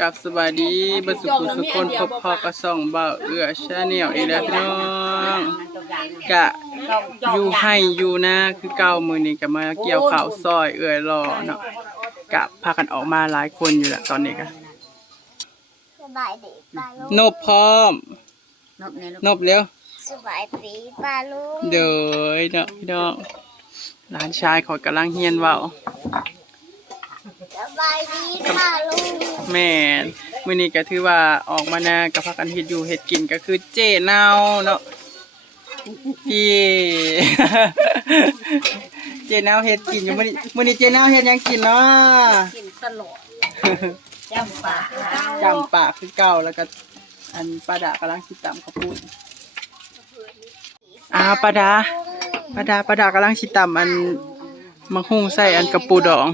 กับสวัสดีบสุขุสุคนพบพอกระส่องเบาเอือชาแนลอีกแล้วพี่น้องกะอยู่ให้อยู่นะคือเก่ามือนี้ก็มาเกี่ยวข้าวซอยเอือยรอเนาะกะพากันออกมาหลายคนอยู่แหละตอนนี้ก็สบายดีป้าลุงนบพร้อมนบเนี่ยลูกนบเร็วสบายดีป้าลุงเด้อเนาะพี่น้องหลานชายเขอกำลังเฮียนเว้า สบายดีป้าลุงแม่นมื้อนี้ก็ถือว่าออกมานากับพากันเฮ็ดอยู่เฮ็ดกินก็คือเจ๊เนาเนาะพี่เจ๊เนาเฮ็ดกินอยู่มื้อนี้มื้อนี้เจ๊เนาเฮ็ดหยังกินเนาะกินตลอดจ้ำปลาจำปากคือเก่าแล้วก็อันปลาดากำลังสิตำข้าวปุ้นอ่าปลาดาปลาดาปลาดากำลังสิตำอันมะฮุ่งใส่อันกระปูดอง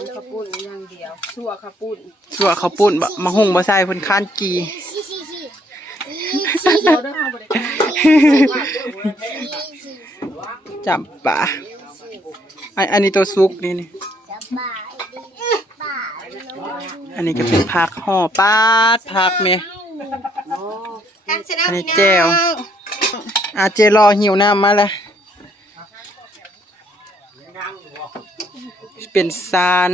บ่ตามข้าวปุ้นอย่างเดียวชั่วข้าวปุ้นสัวข้าวปุ้นบะมะฮุ่งบ่ใส่เพิ่นค้านกีชิชิชิเราได้ทำบริการจำปาอันอันนี้ตัวซุกนี่นี่สบายดีป้าลุงอันนี้ก็เป็นผักห่อปาดผักเมอันนี้แจ่วอาเจรอหิวน้ำมาแล้ว เป็นซาน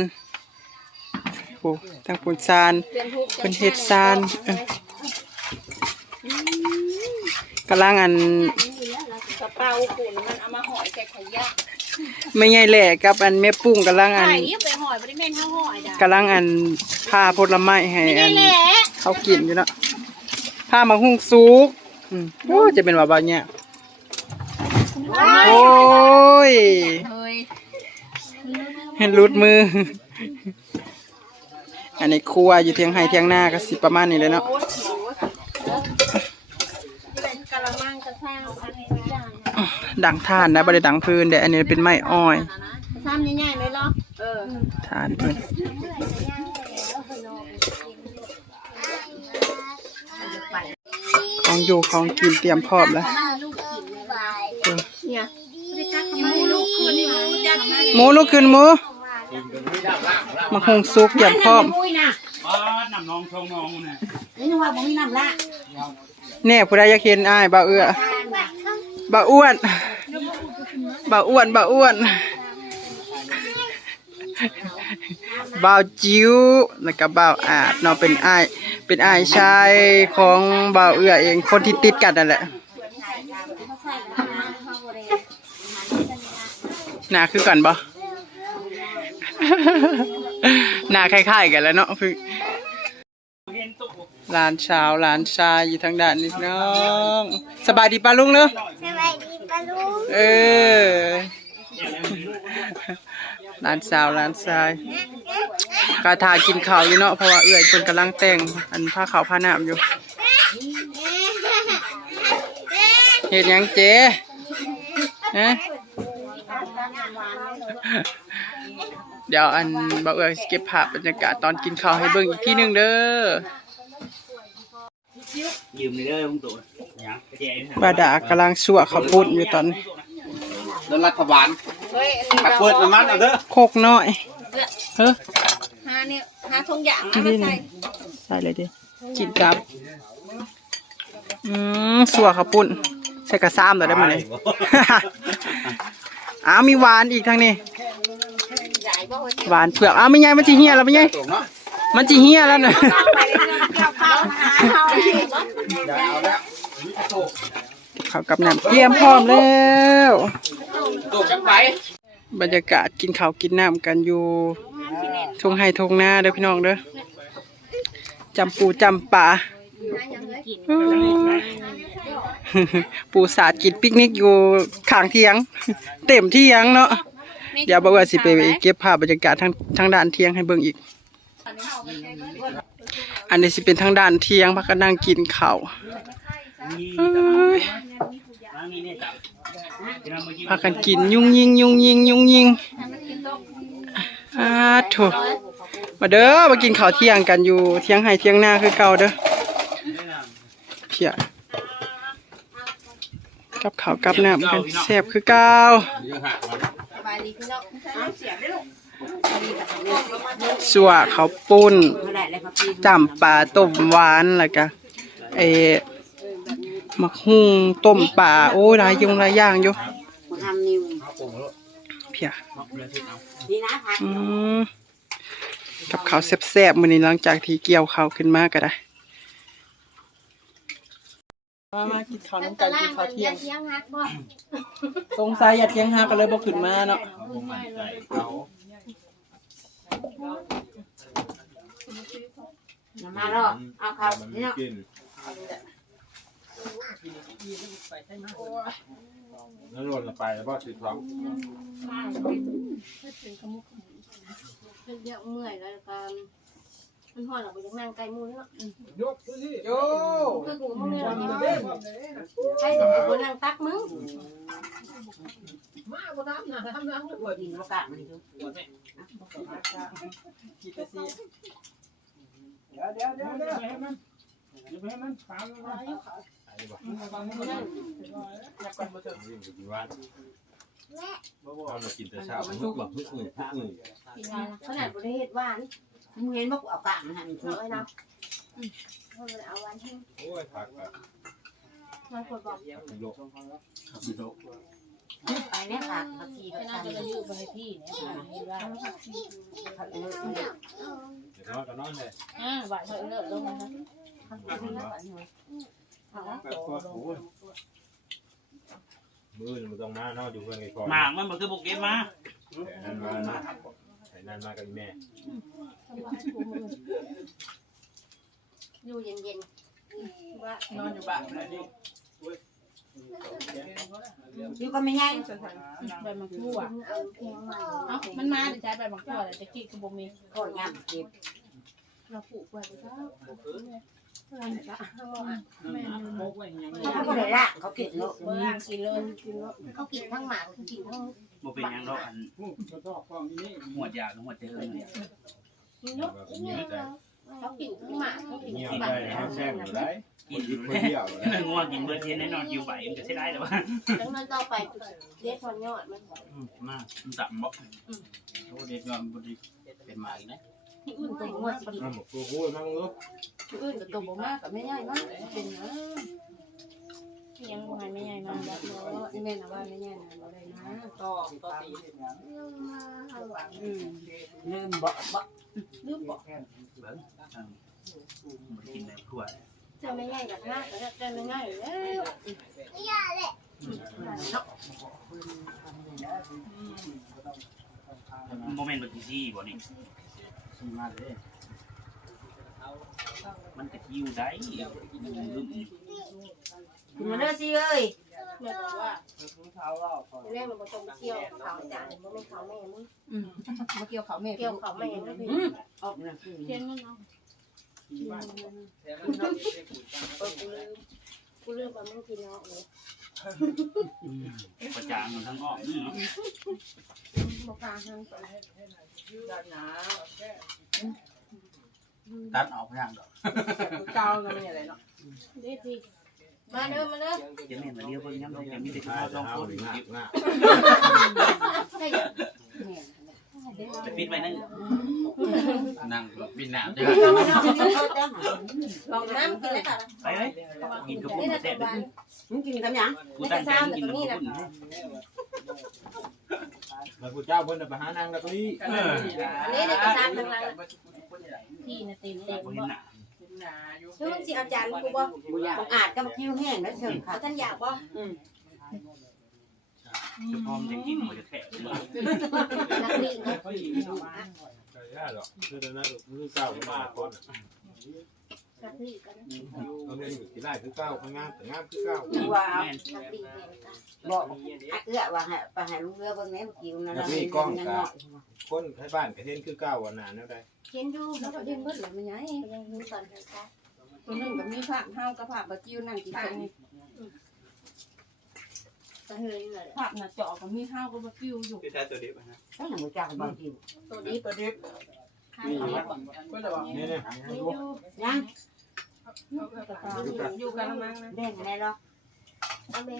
โอ้ทั้งปูนซานเป็นเฮ็ดซานเอ้ยกำลังอันกระเป๋าขุ่นมันเอามาห่อยใส่ขยะไม่ไงแหละกับอันแม่ปุ้งกำลังอันไข่ไปห่อยบริเวณข้าวห่อยดากำลังอันพาผลไม้ให้อันแหละเขากินอยู่เนาะพามาหุ้งซุกอืมโอ้จะเป็นว่าบ้าเนี่ยโอ้ย เฮ้ยเห็นรุดมือ อันนี้ครัวอยู่เทียงไห้เทียงหน้าก็สิประมาณนี้เลยเนาะเป็นกะละมังกระซ้ำอันนี้ทุกอย่างดังท่านนะบริดังพื้นแต่อันนี้เป็นไม้อ้อยกระซ้ำใหญ่ๆเลยเหรอเออทานเพิ่นของอยู่ของกินเตรียมพร้อมแล้วสบายเนี่ยหมูลูกคืนนี่หมูจัดหมูลูกขึ้นหมู มาคงซุกเตรียมพร้อมมุ้ยนะอ๋อน้ำนองชงนองน่ะนี่นึกว่าบ่มีน้ำละแน่ผู้ใดอยากเห็นอ้ายบ่าเอื้อบ่าอ้วนบ่าอ้วนบ่าอ้วนบ่าวจิ๋วแล้วก็บ่าวอาจเนาะเป็นอ้ายเป็นอ้ายชายของบ่าวเอื้อเองคนที่ติดกันนั่นแหละหน้าคือกันบ่ หน้าคล้ายๆกันแล้วเนาะคือเห็นตุ๊กหลานสาวหลานชายอยู่ทางด้านนี้น้องสบายดีป้าลุงเนอะสบายดีป้าลุงเออหลานสาวหลานชายกาทากินข้าวอยู่เนาะเพราะว่าเอื้อยเพิ่นกำลังแต่งอันผ้าขาวผ้าหนามอยู่เฮ็ดหยังเจ๊ฮะ เดี๋ยวอันบ่าวเอื้อยสิเก็บภาพบรรยากาศตอนกินข้าวให้เบิ่งอีกทีหนึงเด้อยืมเลยเด้อลุงตู่ยังแจกบาดากำลังสั่วข้าวปุ้นอยู่ตอนนี้แล้วรัฐบาลเฮ้ยปักเปิดน้ำมันเอาเด้อโคกน้อยเฮ้ยหาเนี่ยหาทงอย่างเอามาใส่ใส่เลยดิกินกับอืมสั่วข้าวปุ้นใส่กระซ้ำแต่ได้มาเลยอ้าวมีหวานอีกทางนี้ หวานเผือกอ้าวไม่ใหญ่มันจีเฮียแล้วไม่ใหญ่ตู่เนาะมันจีเฮียแล้วนะเข้าวข้าวหาข้าวเขากับน้ำเตรียมพร้อมแล้วบรรยากาศกินข้าวกินน้ำกันอยู่ทงไห้ทงหน้าเด้อพี่น้องเด้อจำปูจำปลาปูสาดกินปิกนิกอยู่ข้างเทียง เต็มเทียงเนาะ เดี๋ยวบอกว่าสิไปเก็บภาพบรรยากาศทางทางด้านเที่ยงให้เบิ่งอีก อันนี้สิเป็นทางด้านเที่ยงพักกันนั่งกินข้าวเอ้ยพากันกินยุ่งยิงยุ่งยิงยุ่งยิงอ่าโถูมาเด้อมากินข้าวเที่ยงกันอยู่เที่ยงให้เที่ยงหน้าคือเก่าเด้อเพียกับข้าวกับน้ำกันแซ่บคือเก่า ไปดีพี่น้องเสียบได้ลูกสัวข้าวปุ้นไม่ได้เลยจำปลาต้มหวานแล้วก็เออมักฮุ่งต้มปลาโอ้ยหลายอยงหลายอย่างอยู่ทำนิ่มเพียดีนะพักอืมกับข้าวแซ่บๆมื้อนี้หลังจากที่เกี่ยวข้าวขึ้นมาก็ได้ มามากินข้าวน้ำกันกินข้าวเที่ยงเที่ยงฮักบ่สงสัยอย่าเที่ยงหาก็เลยบ่ขึ้นมาเนาะน้ำมาหรอกเอาข้าวนี่เนาะกินแล้วโดนไปแล้วก็ติดท้องเป็นเดี๋ยวเมื่อยแล้วก็ มันห่อเราไปยังนั่งไกลมูเนาะโยคือกูมึงเนี่ยใครจะไปนั่งตักมึงกินมะกะมันดูว่าเอามากินแต่เช้ามึกแบบมึกอื่นมึกอื่นขนาดบริเหตุหวาน มึงเห็นว่ากูเอากะมันหันเนาะไอ้เนาะเอาเอาวันที่โอ้ยผักแบบมันปวดบอกโลกไปเนี่ยค่ะผักชีก็น่าทำจะอยู่บนที่เนี่ยว่าผักเออเดี๋ยวนอนก็นอนเลยอ่าบ่ายเถอะเลิกลงนะคะผักชีก็ทำแบบก็โอ้ยมือมันต้องมานอนอยู่เพื่อนไอ้ก่อนหมากมันบ่คือบุกเก็บมาแต่นั่นมานะ แต่นั่นมากับแม่อยู่เย็นๆว่านอนอยู่บ้านเลยนี่อยู่ก็ไม่ง่ายใบมะกรูดเอาเพลงใหม่เอ้ามันมาแต่ใช้ใบมะกรูดแต่จะกี้คือบ่มีก็ยำเก็บเราปลูกไว้ก็ได้เขาก็เลยละเขาเก็บเนาะเบิ่งกินเลยเขากินทั้งหมากกินทั้ง บ่เป็นหยังดอกอันหวดยากหวดเจริญเนี่ยแบบนี้แต่เขากินทั้งหมากเขากินเงียทั้บงหได้มากห้าแช่งอยู่ได้กินอยู่คนแล้เดียวเลยง่วงกินเบอร์เทนแน่นอนอยู่ไหวมันจะใช้ได้หรือวะแล้วนั้นต่อไปเรียกคนยอดมันมาต่ำบ่โอ้เด็กยอมบ่ดีเป็นหมาอีกนะที่อื่นตัวงวดสิกินน้ำหมกตัวกู้มั่งลูกอื่นก็ตัวบ่มากก็ไม่ใหญ่มากเป็นนะ ยังบ่ให้ไม่ใหญ่มากแบบเนาะอีแม่น่ะว่าไม่ใหญ่นะบ่ได้นะต่อต่อตีอืมลืมบอกบอกลืมบ่เบิ่งบ่กินแบบทั่วจะไม่ง่ายกับหน้าจะไม่ง่ายแล้วโมเมนต์บ่ที่ซี่บ่นี่มาเลยมันก็หิวได้ลืม กคุณมาเด้อสิเอ้ยแม่บอกว่าแรกมันต้องเที่ยวเขาจานมันไม่เขาแม่มึงมาเกี่ยวเขาแม่เที่ยวเขาแม่แล้วพี่ออกนะคือเทียนมันเนาะกูเลือกว่ามึงกินเนาะเลยประจานมันทั้งอ้อมนี่เนาะบอกกลางหันไปตัดออกพยางดอกเก้าก็ไม่อะไรเนาะนี่พี่ มาเด้อมาเด้อจะแม่นว่าเดียวเพิ่นยังบ่ยังมีแต่ถ้าข้าวจะต้องเอาคนหรือหน้ากินหน้าให้จะปิดไว้นั่นนั่งบินหนาวจ้ลองน้ำกินเลยค่ะไปเลยกินกระปุกนี่นะเสร็ตัวจบ้านมึงกินกันยังกูตั้งใจกินกระปุกแล้วกูเจ้าเพิ่นไปหานางแล้วก็นี่อันนี้เด็กกระซามทางหลังที่นะตีนเต็มบ่ เห็นหน้าคือมึงสิเอาจานกูบ่ต้องอาดกับคิ้วแห้งแล้วเชิญค่ะ ท่านอยากบ่จะพร้อมจะกินบ่จะแท้นักเรียนใช่ยากหรอกคือเดินหน้าคือเก้ามาก่อน นักเรียนกันเอาเงินอยู่ที่ได้คือเก้าข้างงามแต่งามคือเก้าว่าแม่นนักเรียนกันบอกอักเอื้อว่าให้ไปให้ลูกเรือเบิ่งแม่คิ้วนั่นน่ะยังเงาะคนให้บ้านก็เห็นคือเก้าวันนานแล้วได้เขียนดูแล้วก็เดินเบิดแล้วมันใหญ่ยังรู้ตอนกันค่ะตัวนึงก็มีผักเฮากับผักบะกิ้วนั่งกินตรงนี้จะเฮยเลยผักน่ะเจาะก็มีเฮากับบะกิ้วอยู่คือใช้ตัวนี้ป่ะฮะถ้าหนูจ้างบางทีตัวนี้ตัวดิบข้าง นี้ก็จะบอกนี่เนี่ยนี่ดูยังอยู่กันละมั้งนะแบ่งอะไรหรอเอาเม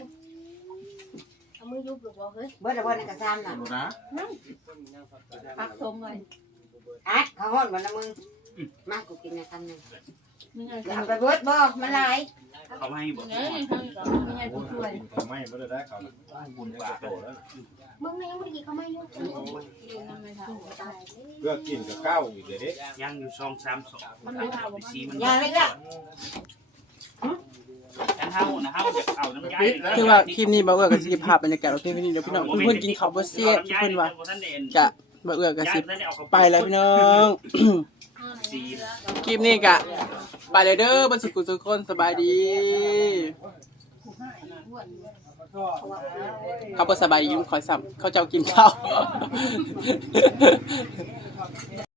เอามือยุบหรือบ่เฮ้ยเบิดบ่ในกระซามน่ะดูนะผักสมเลยอัดเขาฮ้อนบ่นะมึงมากกูกินในคำนึงไม่ใหญ่เอาไปเบิดบ่มาหลย เขาให้บอกไม่ใหญ่ผู้ช่วยทำไมไม่ได้ได้เขาบุญจะโตแล้วมึงไม่ยังไม่ได้กินข้าวไม่ยุ่งเพื่อกินกับข้าวอีกเด็กย่างอยู่ช่องสามสองสีมันอย่าเลยจ้ะฉันเฮานะเฮาจะเอาน้ำยาคือว่าคลิปนี้บ่าวเอื้อก็สิภาพบรรยากาศโอเคพี่นี่เดี๋ยวพี่น้องเพิ่นกินข้าวบ่เสียเพิ่นว่าจะบ่าวเอื้อก็สิไปแล้วพี่น้องสี คลิปนี้ก็ไปเลยเด้อบ่สุขสุกคนสบายดีเขาเป็นสบายดีขอซ้ำเขาเจ้ากินข้าว